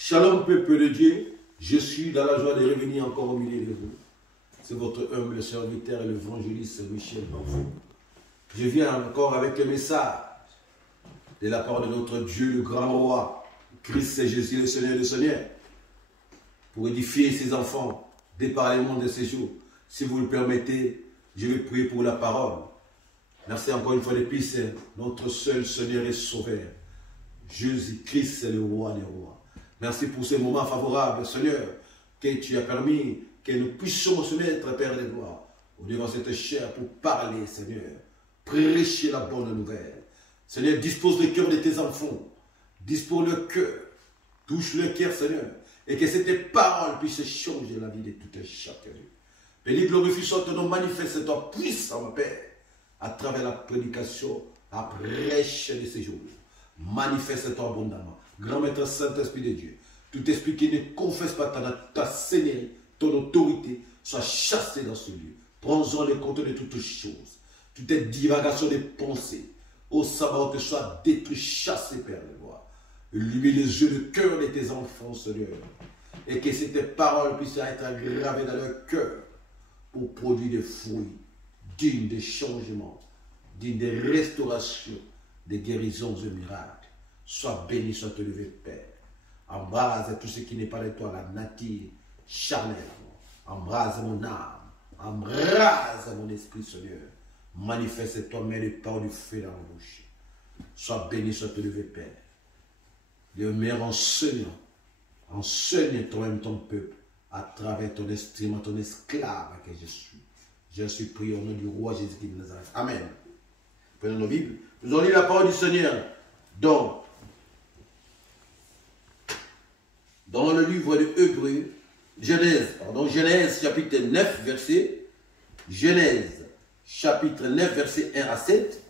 Shalom peuple de Dieu, je suis dans la joie de revenir encore au milieu de vous. C'est votre humble serviteur et l'évangéliste Michel Banfou. Je viens encore avec le message de la part de notre Dieu, le grand roi, Christ et Jésus, le Seigneur des Seigneurs, pour édifier ses enfants, départ les mondes de ces jours. Si vous le permettez, je vais prier pour la parole. Merci encore une fois de plus, notre seul Seigneur et Sauveur. Jésus-Christ est le roi des rois. Merci pour ces moments favorables, Seigneur, que tu as permis que nous puissions se mettre, Père des gloires, au devant cette chair pour parler, Seigneur, prêcher la bonne nouvelle. Seigneur, dispose le cœur de tes enfants, dispose le cœur, touche le cœur, Seigneur, et que cette parole puisse changer la vie de tout un chacun. Béni, glorifie soit ton nom, manifeste-toi puissant, Père, à travers la prédication, la prêche de ces jours. Manifeste-toi abondamment. Grand Maître Saint-Esprit de Dieu, tout esprit qui ne confesse pas ta seigneurie, ton autorité, soit chassé dans ce lieu. Prends-en le compte de toutes choses. Toute divagation des pensées, au sabbat, te soit détruit, chassé, Père de gloire. Illumine les yeux, le cœur de tes enfants, Seigneur. Et que cette parole puisse être gravée dans leur cœur pour produire des fruits dignes de changements, dignes de restauration, de guérisons et miracles. Sois béni, sois élevé, Père. Embrase tout ce qui n'est pas de toi, la nature charnelle. Embrase mon âme. Embrase mon esprit, Seigneur. Manifeste-toi, mets le pain du feu dans la bouche. Sois béni, sois élevé, Père. Dieu, Mère, enseigne toi-même ton peuple à travers ton instrument, ton esclave que je suis. Je suis prié au nom du roi Jésus-Christ de Nazareth. Amen. Prenons nos Bibles. Nous allons lire la parole du Seigneur dans le livre de Hébreux, Genèse chapitre 9, verset, Genèse chapitre 9, verset 1 à 7.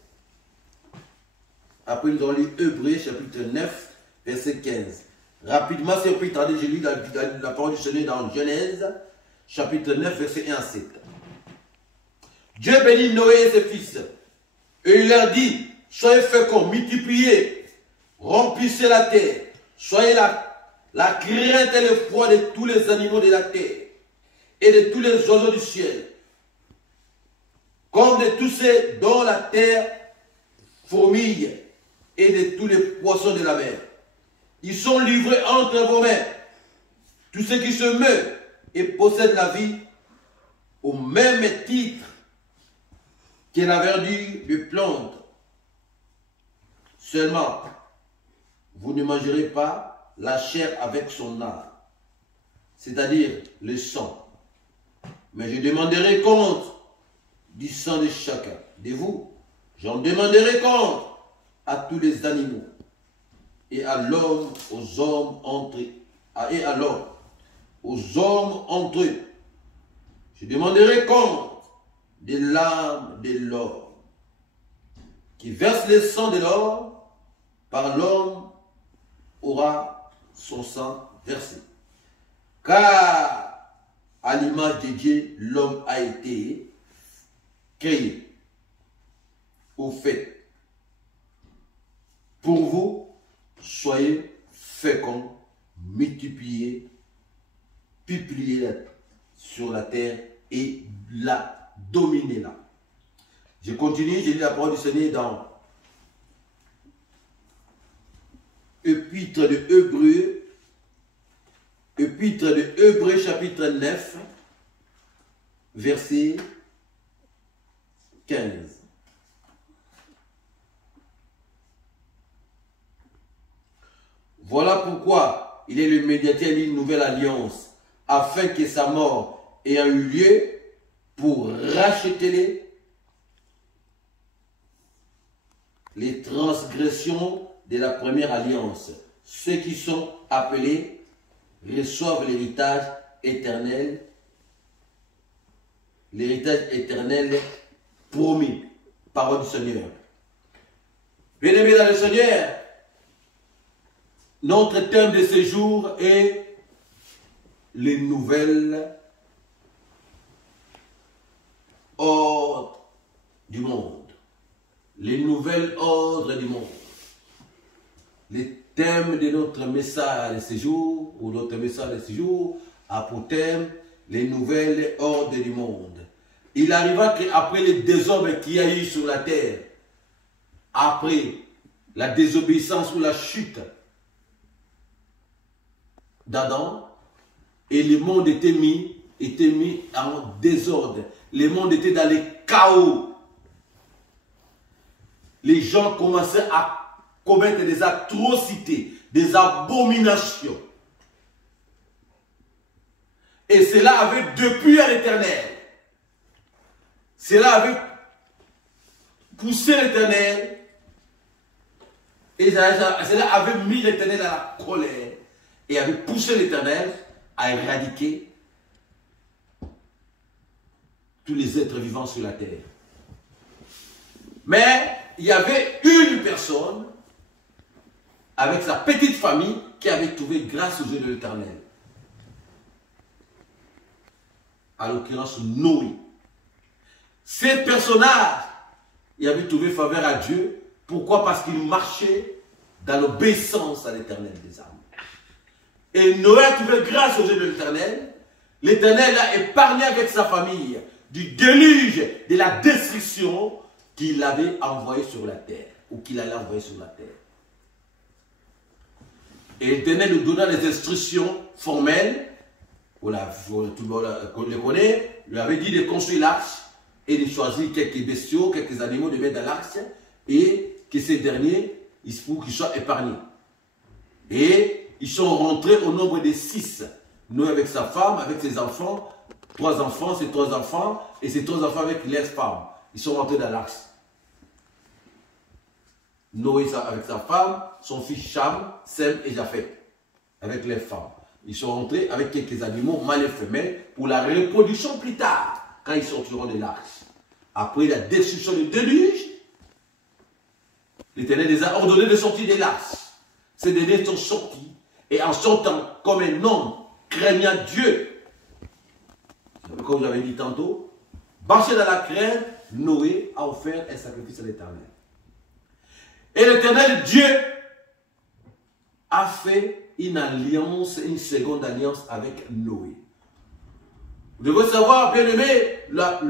Après, nous allons lire Hébreux chapitre 9, verset 15. Rapidement, si on peut traduire, j'ai lu la parole du Seigneur dans Genèse chapitre 9, verset 1 à 7. Dieu bénit Noé et ses fils, et il leur dit: soyez féconds, multipliez, remplissez la terre, soyez la crainte et le froid de tous les animaux de la terre et de tous les oiseaux du ciel, comme de tous ceux dont la terre fourmille et de tous les poissons de la mer. Ils sont livrés entre vos mains, tous ceux qui se meuvent et possèdent la vie au même titre que la verdure de plantes. Seulement, vous ne mangerez pas la chair avec son âme, c'est-à-dire le sang. Mais je demanderai compte du sang de chacun de vous. J'en demanderai compte à tous les animaux et à l'homme, aux hommes entre eux. Et à l'homme, aux hommes entre eux. Je demanderai compte de l'âme de l'homme qui verse le sang de l'homme. Par l'homme aura son sang versé. Car à l'image de Dieu, l'homme a été créé. Au fait, pour vous, soyez féconds, multipliez, peupliez sur la terre et la dominez-la. Je continue, j'ai lu la parole du Seigneur dans Épître de Hébreux, chapitre 9, verset 15. Voilà pourquoi il est le médiateur d'une nouvelle alliance, afin que sa mort ait eu lieu pour racheter les transgressions de la première alliance. Ceux qui sont appelés reçoivent l'héritage éternel promis. Parole du Seigneur. Bien-aimés dans le Seigneur, notre thème de ce jour est les nouvelles ordres du monde. Les nouvelles ordres du monde. Le thème de notre message de ce jour, ou notre message de ce jour, a pour thème les nouvelles ordres du monde. Il arriva qu'après le désordre qu'il y a eu sur la terre, après la désobéissance ou la chute d'Adam, et le monde était mis en désordre. Le monde était dans le chaos. Les gens commençaient à commettre des atrocités, des abominations. Et cela avait depuis à l'Éternel. Cela avait poussé l'Éternel. Et cela avait mis l'Éternel à la colère. Et avait poussé l'Éternel à éradiquer tous les êtres vivants sur la terre. Mais il y avait une personne avec sa petite famille qui avait trouvé grâce aux yeux de l'Éternel. À l'occurrence Noé. Ces personnages, il avait trouvé faveur à Dieu. Pourquoi? Parce qu'il marchait dans l'obéissance à l'Éternel des armées. Et Noé a trouvé grâce aux yeux de l'Éternel. L'Éternel a épargné avec sa famille du déluge, de la destruction qu'il avait envoyé sur la terre, ou qu'il allait envoyer sur la terre. Et l'Éternel nous donna les instructions formelles, tout le monde les connaît, il lui avait dit de construire l'arche et de choisir quelques bestiaux, quelques animaux, de mettre dans l'arche, et que ces derniers, il faut qu'ils soient épargnés. Et ils sont rentrés au nombre de 6. Noé avec sa femme, avec ses enfants, 3 enfants, ses 3 enfants, et ses 3 enfants avec leurs femmes. Ils sont rentrés dans l'arche. Noé avec sa femme, son fils Cham, Sem et Japheth, avec les femmes. Ils sont rentrés avec quelques animaux, mâles et femelles, pour la reproduction plus tard, quand ils sortiront de l'arche. Après la destruction du déluge, l'Éternel les a ordonné de sortir de l'arche. Ces derniers sont sortis, et en sortant comme un homme craignant Dieu, comme j'avais dit tantôt, marché dans la crainte, Noé a offert un sacrifice à l'Éternel. Et l'Éternel Dieu a fait une alliance, une seconde alliance avec Noé. Vous devez savoir, bien aimé, la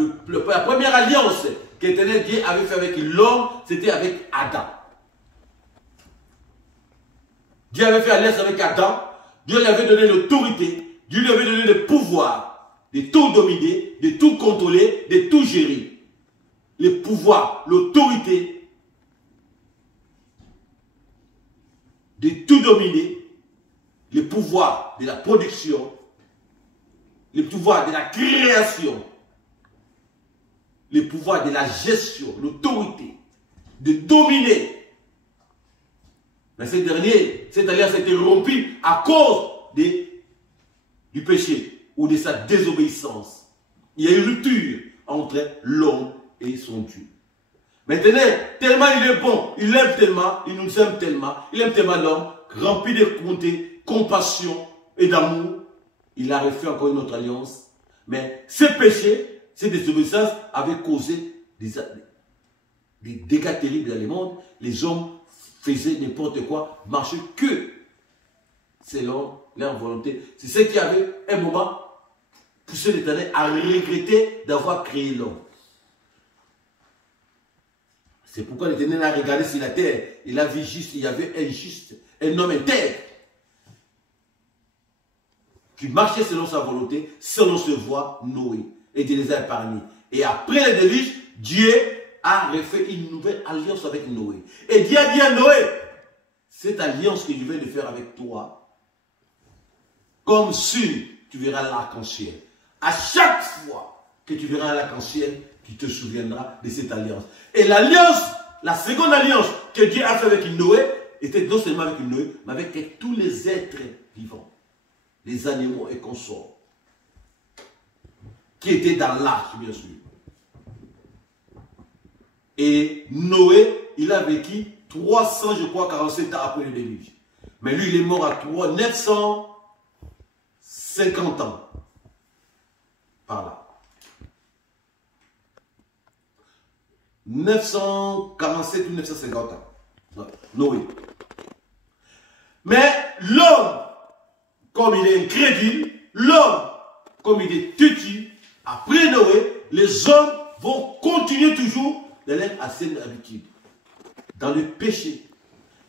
première alliance que l'Éternel Dieu avait fait avec l'homme, c'était avec Adam. Dieu avait fait alliance avec Adam, Dieu lui avait donné l'autorité, Dieu lui avait donné le pouvoir de tout dominer, de tout contrôler, de tout gérer. Le pouvoir, l'autorité, de tout dominer, le pouvoir de la production, le pouvoir de la création, le pouvoir de la gestion, l'autorité, de dominer. Mais cette alliance a été rompue à cause du péché ou de sa désobéissance. Il y a eu rupture entre l'homme et son Dieu. Maintenant, tellement il est bon, il aime tellement, il nous aime tellement, il aime tellement l'homme, rempli de bonté, compassion et d'amour, il a refait encore une autre alliance. Mais ce péché, cette désobéissance avait causé des dégâts terribles dans le monde. Les hommes faisaient n'importe quoi, marchaient que selon leur volonté. C'est ce qui avait un moment poussé l'Éternel à regretter d'avoir créé l'homme. C'est pourquoi l'Éternel a regardé sur la terre. Il a vu juste, il y avait un juste, un homme intègre qui marchait selon sa volonté, selon ses voies, Noé. Et Dieu les a épargnés. Et après le déluge, Dieu a refait une nouvelle alliance avec Noé. Et Dieu a dit à Noé, cette alliance que je vais faire avec toi, comme si tu verras l'arc-en-ciel. À chaque fois que tu verras l'arc-en-ciel, tu te souviendras de cette alliance. Et l'alliance, la seconde alliance que Dieu a fait avec Noé, était non seulement avec Noé, mais avec tous les êtres vivants, les animaux et consorts, qui étaient dans l'arche, bien sûr. Et Noé, il a vécu 300, je crois, 47 ans après le déluge. Mais lui, il est mort à 950 ans. Par là. 947 ou 950 ans. Noé. Mais l'homme, comme il est incrédule, l'homme, comme il est têtu, après Noé, les hommes vont continuer toujours dans leur ancienne habitude, dans le péché.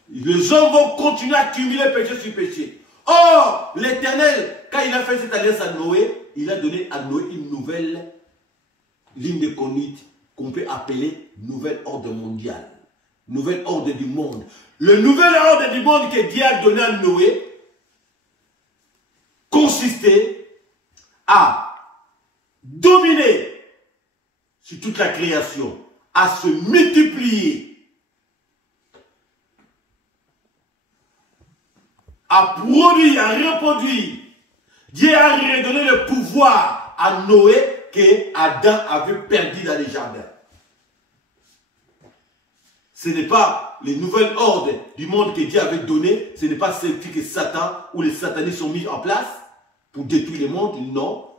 Les hommes vont continuer à accumuler péché sur péché. Or, l'Éternel, quand il a fait cette alliance à Noé, il a donné à Noé une nouvelle ligne de conduite qu'on peut appeler nouvel ordre mondial. Nouvel ordre du monde. Le nouvel ordre du monde que Dieu a donné à Noé consistait à dominer sur toute la création, à se multiplier, à produire, à reproduire. Dieu a redonné le pouvoir à Noé que Adam avait perdu dans les jardins. Ce n'est pas les nouvelles ordres du monde que Dieu avait donné, ce n'est pas ce que Satan ou les satanistes ont mis en place pour détruire le monde, non.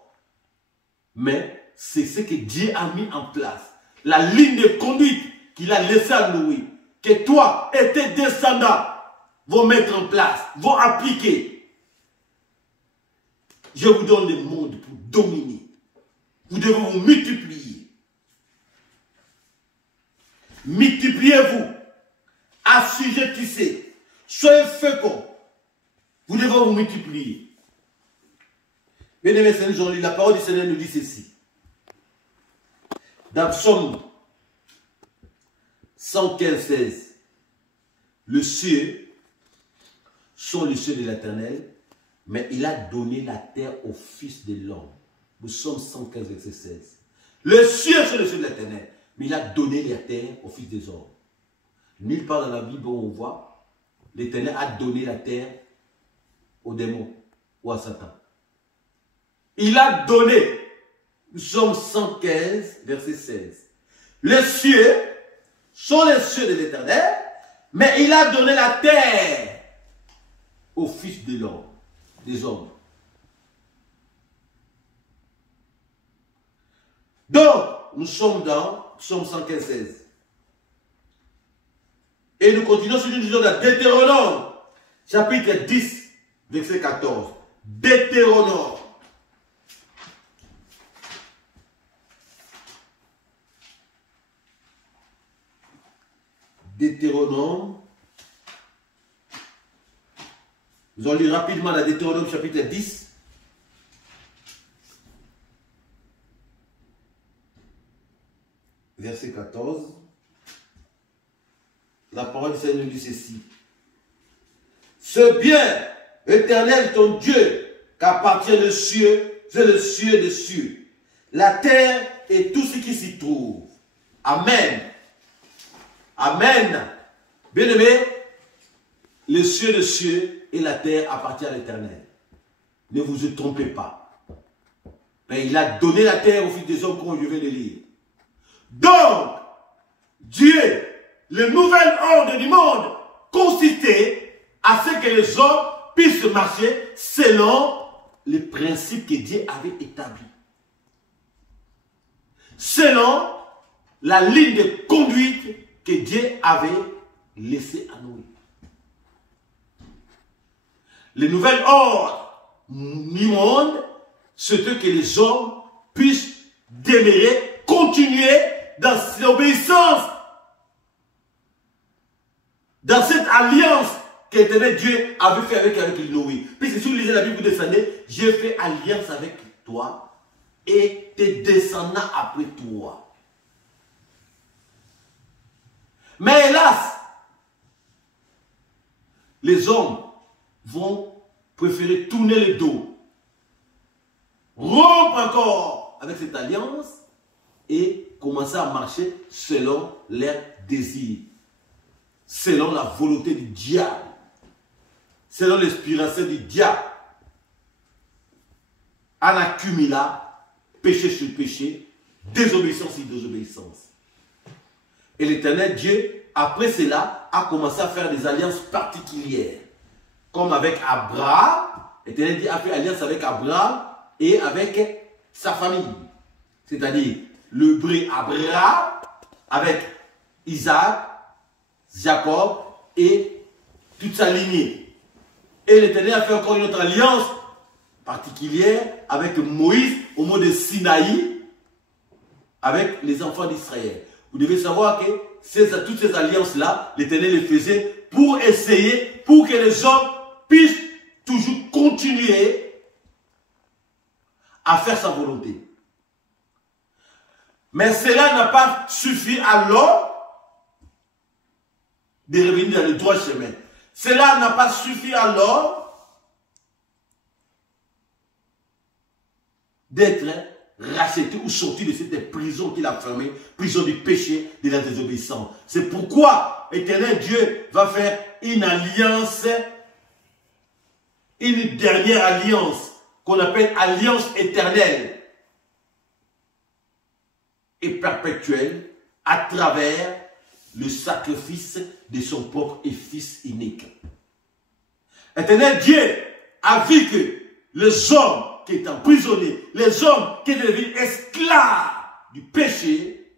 Mais c'est ce que Dieu a mis en place. La ligne de conduite qu'il a laissée à Noé, que toi et tes descendants vont mettre en place, vont appliquer. Je vous donne le monde pour dominer. Vous devez vous multiplier. Multipliez-vous. Assujettissez. Soyez féconds. Vous devez vous multiplier. Bien-aimés, la parole du Seigneur nous dit ceci. Dans Psaume 115:16, le cieux sont les cieux de l'Éternel, mais il a donné la terre au Fils de l'homme. Psaume 115, verset 16. Le cieux sont les cieux de l'Éternel, mais il a donné la terre au Fils des hommes. Nulle part dans la Bible où on voit l'Éternel a donné la terre aux démons ou à Satan. Il a donné, Psaume 115, verset 16. Les cieux sont les cieux de l'Éternel, mais il a donné la terre au Fils de l'homme, des hommes. Donc, nous sommes dans Psaume 115, 16. Et nous continuons sur une vision de Deutéronome, chapitre 10, verset 14. Deutéronome. Deutéronome. Nous allons lire rapidement la Deutéronome chapitre 10. Verset 14. La parole du Seigneur nous dit ceci. Ce bien, Éternel ton Dieu, qu'appartient le cieux, c'est le cieux des cieux, la terre et tout ce qui s'y trouve. Amen. Amen. Bien-aimés, les cieux des cieux et la terre appartient à l'Éternel. Ne vous y trompez pas. Mais il a donné la terre au Fils des hommes, comme je vais le lire. Donc, Dieu, le nouvel ordre du monde, consistait à ce que les hommes puissent marcher selon les principes que Dieu avait établis. Selon la ligne de conduite que Dieu avait laissée à Noé. Le nouvel ordre du monde, c'était que les hommes puissent demeurer, continuer dans l'obéissance, dans cette alliance qu'Éternel Dieu avait fait avec Noé. Puis si vous lisez la Bible, vous descendez, j'ai fait alliance avec toi et tes descendants après toi. Mais hélas, les hommes vont préférer tourner le dos, rompre encore avec cette alliance et commencer à marcher selon leurs désirs, selon la volonté du diable, selon l'inspiration du diable, en accumulant péché sur péché, désobéissance sur désobéissance. Et l'Éternel Dieu, après cela, a commencé à faire des alliances particulières. Comme avec Abraham, l'Éternel Dieu a fait alliance avec Abraham et avec sa famille. C'est-à-dire le vrai Abraham avec Isaac, Jacob et toute sa lignée. Et l'Éternel a fait encore une autre alliance particulière avec Moïse au mont de Sinaï, avec les enfants d'Israël. Vous devez savoir que toutes ces alliances-là, l'Éternel les faisait pour essayer, pour que les hommes puissent toujours continuer à faire sa volonté. Mais cela n'a pas suffi alors de revenir dans le droit chemin. Cela n'a pas suffi alors d'être racheté ou sorti de cette prison qu'il a fermée, prison du péché, de la désobéissance. C'est pourquoi l'Éternel Dieu va faire une alliance, une dernière alliance qu'on appelle alliance éternelle et perpétuelle à travers le sacrifice de son propre fils unique. L'Éternel Dieu a vu que les hommes qui étaient emprisonnés, les hommes qui étaient devenus esclaves du péché,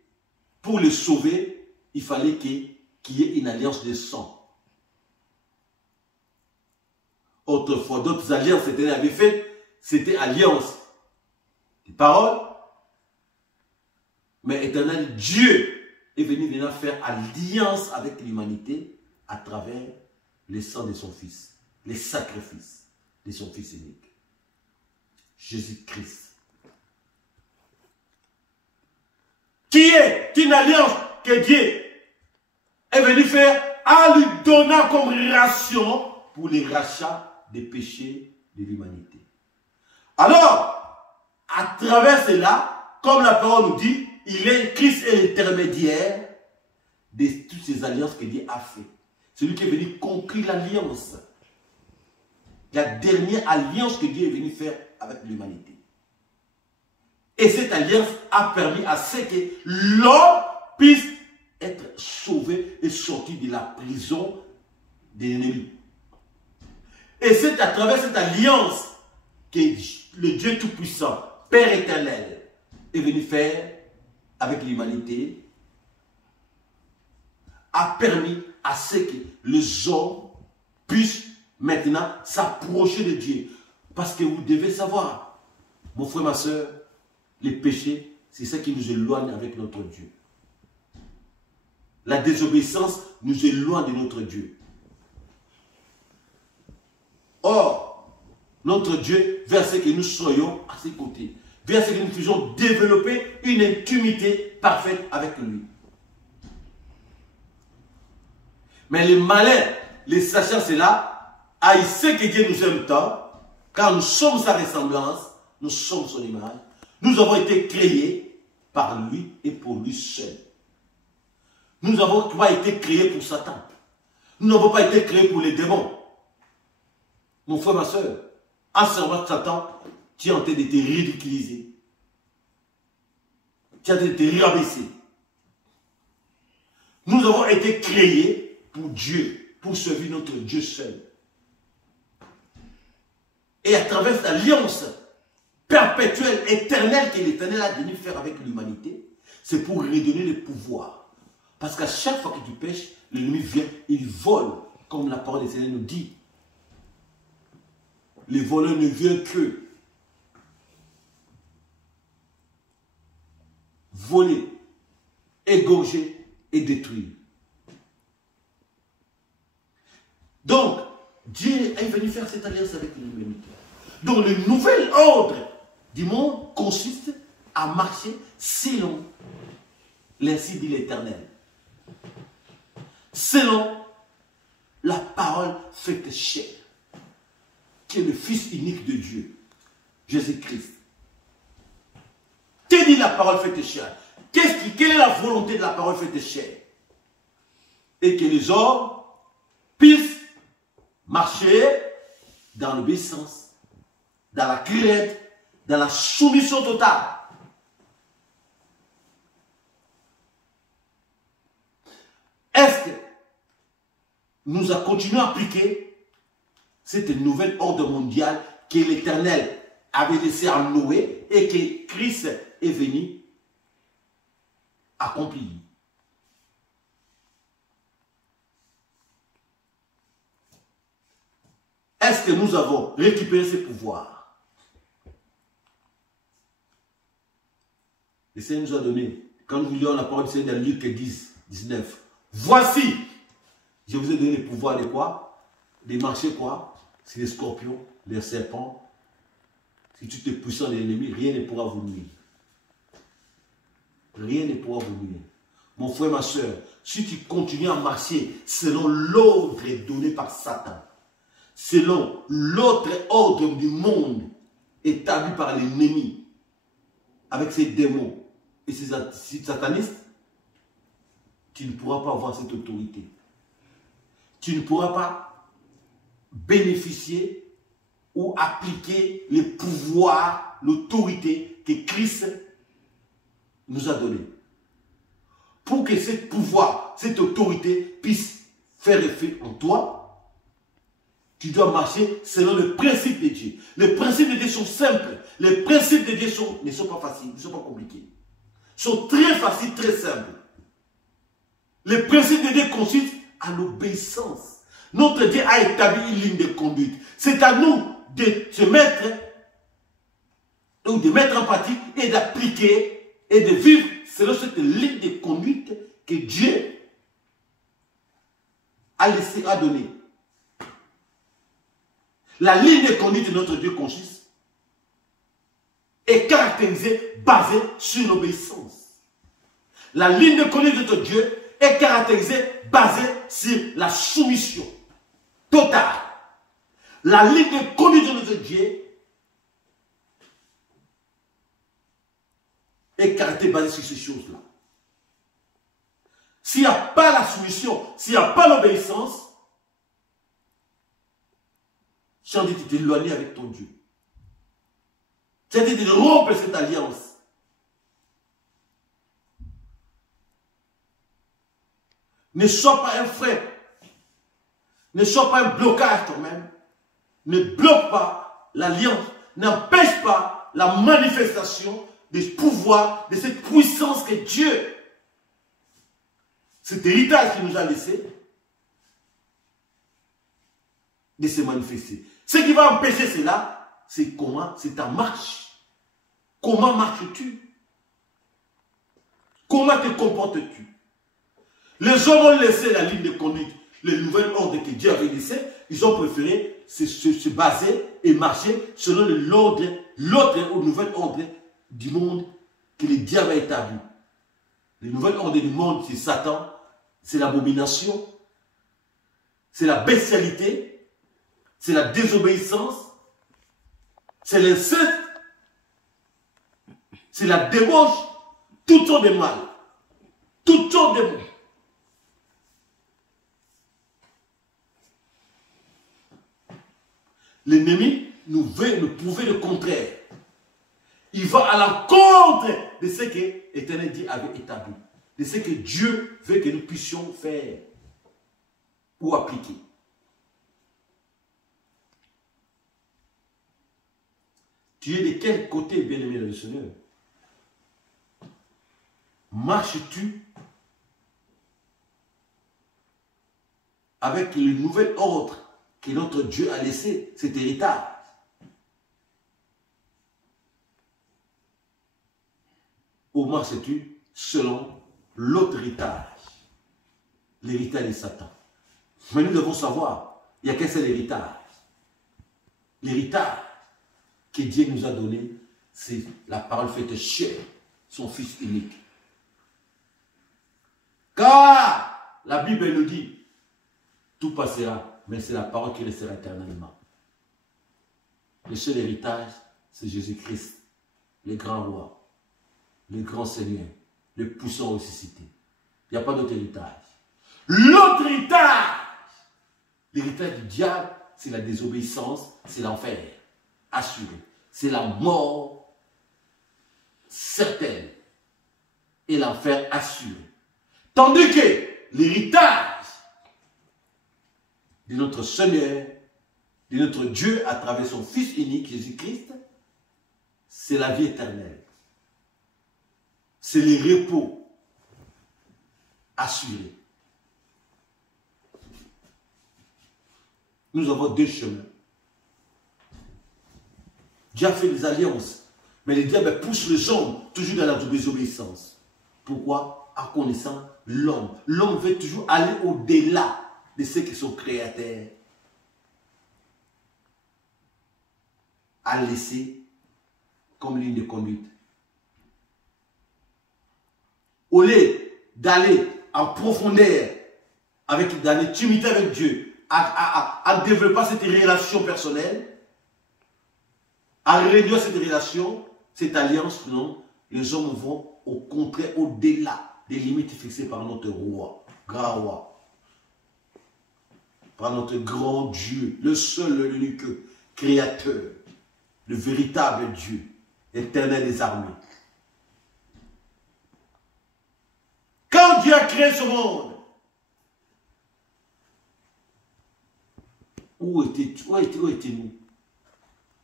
pour les sauver, il fallait qu'il y ait une alliance de sang. Autrefois, d'autres alliances l'Éternel avait faites, c'était alliance de parole, mais Éternel Dieu est venu maintenant faire alliance avec l'humanité à travers le sang de son Fils, les sacrifices de son Fils unique, Jésus-Christ. Qui est une alliance que Dieu est venu faire en lui donnant comme ration pour les rachats des péchés de l'humanité. Alors, à travers cela, comme la parole nous dit, Christ est l'intermédiaire de toutes ces alliances que Dieu a fait. Celui qui est venu conclure l'alliance. La dernière alliance que Dieu est venu faire avec l'humanité. Et cette alliance a permis à ce que l'homme puisse être sauvé et sorti de la prison de l'ennemi. Et c'est à travers cette alliance que le Dieu Tout-Puissant, Père éternel, est venu faire avec l'humanité, a permis à ce que les hommes puissent maintenant s'approcher de Dieu. Parce que vous devez savoir, mon frère, ma soeur, les péchés, c'est ça qui nous éloigne avec notre Dieu. La désobéissance nous éloigne de notre Dieu. Or, notre Dieu veut que nous soyons à ses côtés, veut que nous puissions développer une intimité parfaite avec lui. Mais les malins, les sachant cela, haïssent que Dieu nous aime tant, car nous sommes sa ressemblance, nous sommes son image, nous avons été créés par lui et pour lui seul. Nous n'avons pas été créés pour Satan. Nous n'avons pas été créés pour les démons. Mon frère, ma soeur, en servant Satan, tu es en train de te ridiculiser. Tu es en train de te rabaisser. Nous avons été créés pour Dieu, pour servir notre Dieu seul. Et à travers cette alliance perpétuelle, éternelle que l'Éternel a venu faire avec l'humanité, c'est pour redonner le pouvoir. Parce qu'à chaque fois que tu pêches, l'ennemi vient, il vole, comme la parole de l'Éternel nous dit. Les voleurs ne viennent que voler, égorger et détruire. Donc, Dieu est venu faire cette alliance avec l'humanité. Donc, le nouvel ordre du monde consiste à marcher selon l'ainsi dit l'Éternel. Selon la parole faite chair, qui est le Fils unique de Dieu, Jésus-Christ. Que dit la parole faite chair? Quelle est la volonté de la parole faite chair? Et que les hommes puissent marcher dans l'obéissance, dans la crainte, dans la soumission totale. Est-ce que nous continuons à appliquer cette nouvelle ordre mondiale que l'Éternel avait laissé à Noé et que Christ est venu accomplir? est-ce que nous avons récupéré ces pouvoirs? Le Seigneur nous a donné, quand nous lisons la parole du Seigneur dans Luc 10, 19, voici, je vous ai donné le pouvoir de quoi? De marcher quoi? C'est les scorpions, les serpents. Si tu te puissant de l'ennemi, rien ne pourra vous nuire. Rien ne pourra vous nuire. Mon frère, ma soeur, si tu continues à marcher selon l'ordre donné par Satan, selon l'autre ordre du monde établi par l'ennemi, avec ses démons et ses satanistes, tu ne pourras pas avoir cette autorité. Tu ne pourras pas bénéficier ou appliquer les pouvoirs, l'autorité que Christ nous a donné. Pour que ce pouvoir, cette autorité puisse faire effet en toi, tu dois marcher selon le principe de Dieu. Les principes de Dieu sont simples. Les principes de Dieu ne sont pas faciles, ne sont pas compliqués. Ils sont très faciles, très simples. Les principes de Dieu consistent à l'obéissance. Notre Dieu a établi une ligne de conduite. C'est à nous de se mettre, ou de mettre en pratique et d'appliquer et de vivre selon cette ligne de conduite que Dieu a laissé, a donné. La ligne de conduite de notre Dieu consiste est caractérisée, basée sur l'obéissance. La ligne de conduite de notre Dieu est caractérisée, basée sur la soumission totale. La ligne de conduite de notre Dieu est caractérisée, basée sur ces choses-là. S'il n'y a pas la soumission, s'il n'y a pas l'obéissance, tu t'es éloigné avec ton Dieu. Tu as dit de rompre cette alliance. Ne sois pas un frein. Ne sois pas un blocage toi-même. Ne bloque pas l'alliance. N'empêche pas la manifestation des pouvoirs, de cette puissance que Dieu, cet héritage qu'il nous a laissé, de se manifester. Ce qui va empêcher cela, c'est comment? C'est ta marche. Comment marches-tu? Comment te comportes-tu? Les hommes ont laissé la ligne de conduite, les nouvelles ordres que Dieu avait laissées, ils ont préféré se baser et marcher selon l'autre ou nouvel ordre du monde que le diable a établi. Le nouvel ordre du monde, c'est Satan, c'est l'abomination, c'est la bestialité, c'est la désobéissance, c'est l'inceste, c'est la débauche, toutes sortes de mal, toutes sortes de mal. L'ennemi nous veut nous prouver le contraire. Il va à l'encontre de ce que l'Éternel Dieu avait établi, de ce que Dieu veut que nous puissions faire ou appliquer. Tu es de quel côté, bien-aimé dans le Seigneur? Marches-tu avec le nouvel ordre que notre Dieu a laissé, cet héritage? Ou marches-tu selon l'autre héritage, l'héritage de Satan? Mais nous devons savoir, il n'y a qu'un seul héritage. L'héritage que Dieu nous a donné, c'est la parole faite chair, son Fils unique. Car la Bible nous dit, tout passera, mais c'est la parole qui restera éternellement. Le seul héritage, c'est Jésus-Christ, le grand roi, le grand Seigneur, le puissant ressuscité. Il n'y a pas d'autre héritage. L'autre héritage, l'héritage du diable, c'est la désobéissance, c'est l'enfer. Assuré. C'est la mort certaine et l'enfer assuré. Tandis que l'héritage de notre Seigneur, de notre Dieu à travers son Fils unique, Jésus-Christ, c'est la vie éternelle. C'est le repos assuré. Nous avons deux chemins. Dieu a fait des alliances. Mais le diable pousse les hommes toujours dans la désobéissance. Pourquoi? En connaissant l'homme. L'homme veut toujours aller au-delà de ceux qui sont créateurs. À laisser comme ligne de conduite. Au lieu d'aller en profondeur, dans l'intimité avec Dieu, à développer cette relation personnelle, à réduire cette relation, cette alliance, non, les hommes vont au contraire au-delà des limites fixées par notre roi, grand roi, par notre grand Dieu, le seul, l'unique créateur, le véritable Dieu, éternel des armées. Quand Dieu a créé ce monde, où étions-nous?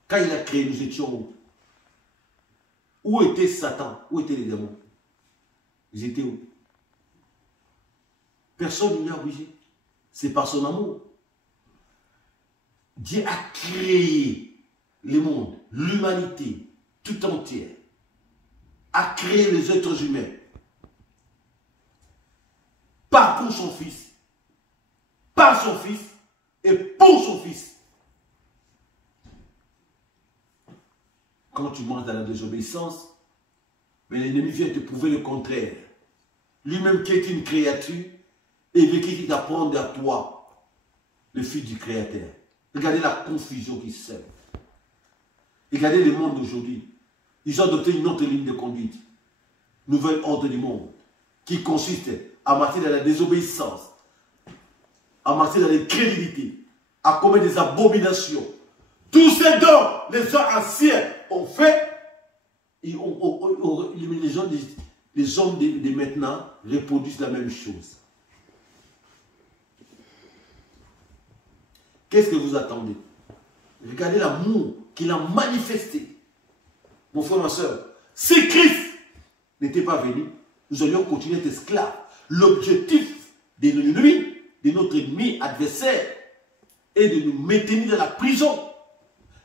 Quand il a créé, nous étions où? Où était Satan? Où étaient les démons? Ils étaient où? Personne ne l'a obligé. C'est par son amour. Dieu a créé le monde, l'humanité tout entière, a créé les êtres humains pour son Fils, par son Fils et pour son Fils. Quand tu manges dans la désobéissance, mais l'ennemi vient te prouver le contraire. Lui-même qui est une créature et veut qu'il t'apprenne à toi, le Fils du Créateur. Regardez la confusion qui sème. Regardez le monde d'aujourd'hui. Ils ont adopté une autre ligne de conduite. Nouvel ordre du monde. Qui consiste à marcher dans la désobéissance, à marcher dans l'incrédulité, à commettre des abominations. Tous ces dons, les gens anciens ont fait, les hommes de maintenant reproduisent la même chose. Qu'est-ce que vous attendez? Regardez l'amour qu'il a manifesté. Mon frère, ma soeur, si Christ n'était pas venu, nous allions continuer à être esclaves. L'objectif de notre ennemi adversaire, est de nous maintenir dans la prison.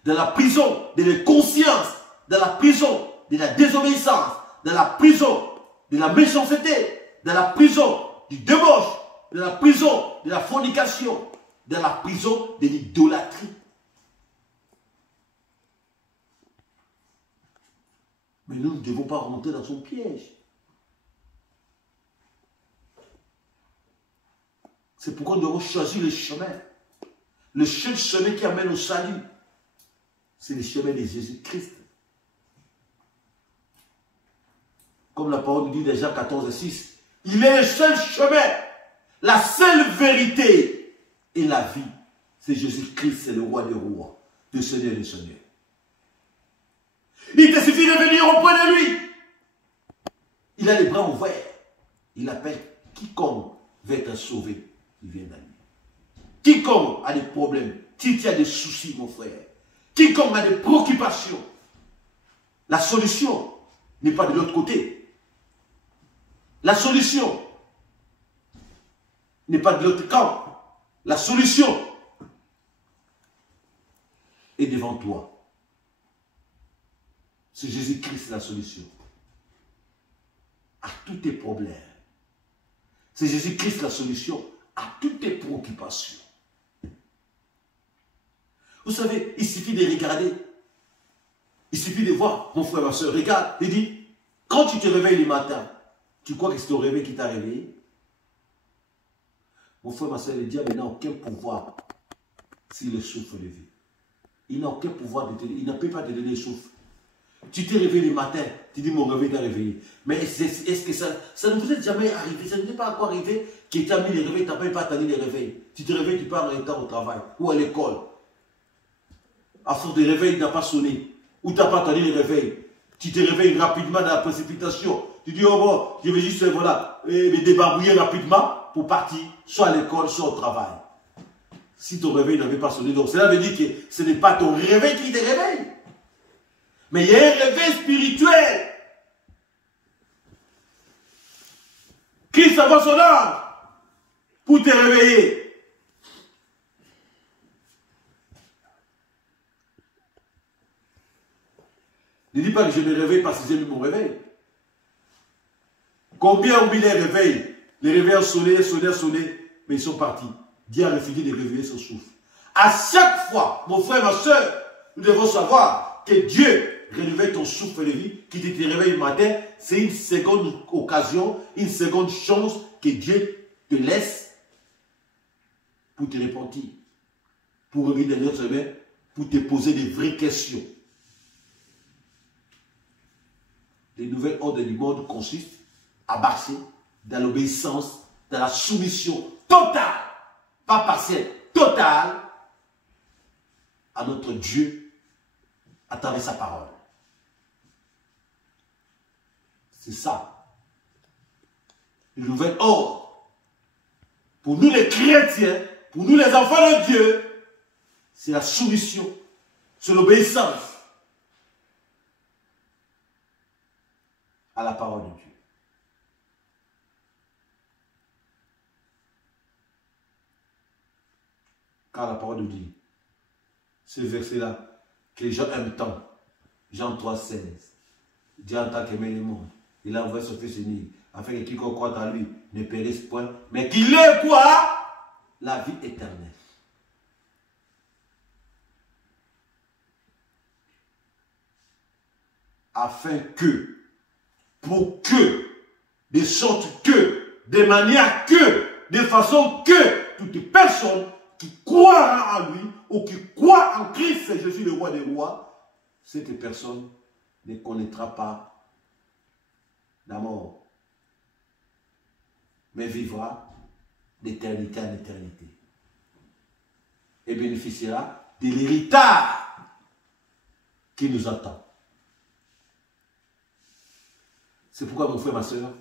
Dans la prison de l'inconscience, dans la prison de la désobéissance, dans la prison de la méchanceté, dans la prison du débauche, dans la prison de la fornication, dans la prison de l'idolâtrie. Mais nous ne devons pas remonter dans son piège. C'est pourquoi nous devons choisir le chemin. Le seul chemin qui amène au salut, c'est le chemin de Jésus-Christ. Comme la parole nous dit dans Jean 14,6, il est le seul chemin, la seule vérité et la vie. C'est Jésus-Christ, c'est le roi des rois, le Seigneur des seigneurs. Il te suffit de venir auprès de lui. Il a les bras ouverts. Il appelle quiconque veut être sauvé. Il vient à lui. Quiconque a des problèmes, si tu as des soucis, mon frère, quiconque a des préoccupations, la solution n'est pas de l'autre côté. La solution n'est pas de l'autre camp. La solution est devant toi. C'est Jésus-Christ la solution à tous tes problèmes. C'est Jésus-Christ la solution à toutes tes préoccupations. Vous savez, il suffit de regarder. Il suffit de voir, mon frère, ma soeur, regarde, il dit, quand tu te réveilles le matin, tu crois que c'est ton réveil qui t'a réveillé? Mon frère, ma soeur, le diable n'a aucun pouvoir s'il le souffle de vie. Il n'a aucun pouvoir de te donner, il ne peut pas te donner le souffle. Tu t'es réveillé le matin, tu dis mon réveil t'a réveillé. Mais est-ce que ça ne vous est jamais arrivé, ça ne t'est pas encore arrivé que tu as mis les réveils, tu n'as même pas attendu les réveils. Tu te réveilles, tu pars en temps au travail ou à l'école. À force de réveil, il n'a pas sonné. Ou tu n'as pas attendu les réveils. Tu te réveilles rapidement dans la précipitation. Tu dis, oh bon, je vais juste voilà, me débarbouiller rapidement pour partir, soit à l'école, soit au travail. Si ton réveil n'avait pas sonné, donc cela veut dire que ce n'est pas ton réveil qui te réveille. Mais il y a un réveil spirituel. Christ avant son âge pour te réveiller. Ne dis pas que je me réveille parce que j'ai mis mon réveil. Combien ont mis les réveils? Les réveils ont sonné, mais ils sont partis. Dieu a refusé de réveiller son souffle. À chaque fois, mon frère, ma soeur, nous devons savoir que Dieu réveille ton souffle de vie, qui te réveille le matin. C'est une seconde occasion, une seconde chance que Dieu te laisse pour te repentir, pour revenir dans notre main, pour te poser des vraies questions. Les nouvelles ordres du monde consistent à marcher dans l'obéissance, dans la soumission totale, pas partielle, totale, à notre Dieu à travers sa parole. C'est ça. Le nouvel ordre. Pour nous les chrétiens, pour nous les enfants de Dieu, c'est la soumission, c'est l'obéissance à la parole de Dieu. Car la parole de Dieu, ce verset-là, que les gens aiment tant, Jean 3,16, Dieu en tant qu'aimer le monde, il a envoyé son Fils unique, afin que quiconque croit en lui ne périsse point, mais qu'il ait quoi? La vie éternelle. Afin que, pour que, de sorte que, de manière que, de façon que, toute personne qui croira en lui, ou qui croit en Christ, Jésus le roi des rois, cette personne ne connaîtra pas la mort, mais vivra d'éternité en éternité. Et bénéficiera de l'héritage qui nous attend. C'est pourquoi, mon frère, ma soeur,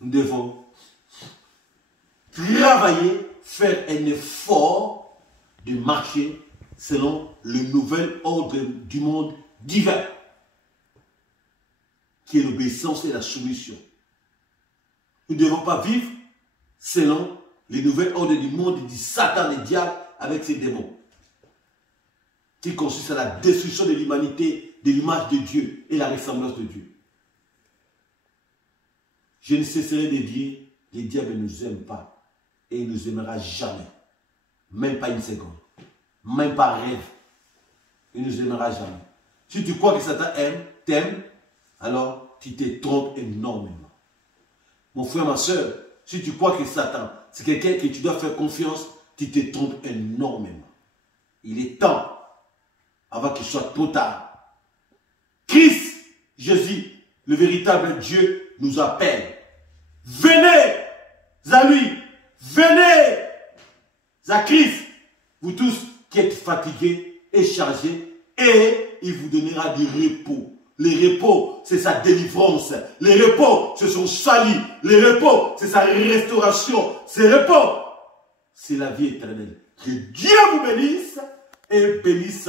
nous devons travailler, faire un effort de marcher selon le nouvel ordre du monde divin, qui est l'obéissance et la soumission. Nous ne devons pas vivre selon les nouvelles ordres du monde du Satan et du diable avec ses démons, qui consiste à la destruction de l'humanité, de l'image de Dieu et la ressemblance de Dieu. Je ne cesserai de dire, le diable ne nous aime pas et il ne nous aimera jamais, même pas une seconde, même pas un rêve. Il ne nous aimera jamais. Si tu crois que Satan t'aime, alors tu te trompes énormément. Mon frère, ma soeur, si tu crois que Satan, c'est quelqu'un que tu dois faire confiance, tu te trompes énormément. Il est temps, avant qu'il soit trop tard. Christ, Jésus, le véritable Dieu, nous appelle. Venez à lui, venez à Christ, vous tous qui êtes fatigués et chargés, et il vous donnera du repos. Le repos, c'est sa délivrance. Le repos, c'est son salut. Le repos, c'est sa restauration. Ce repos, c'est la vie éternelle. Que Dieu vous bénisse et bénisse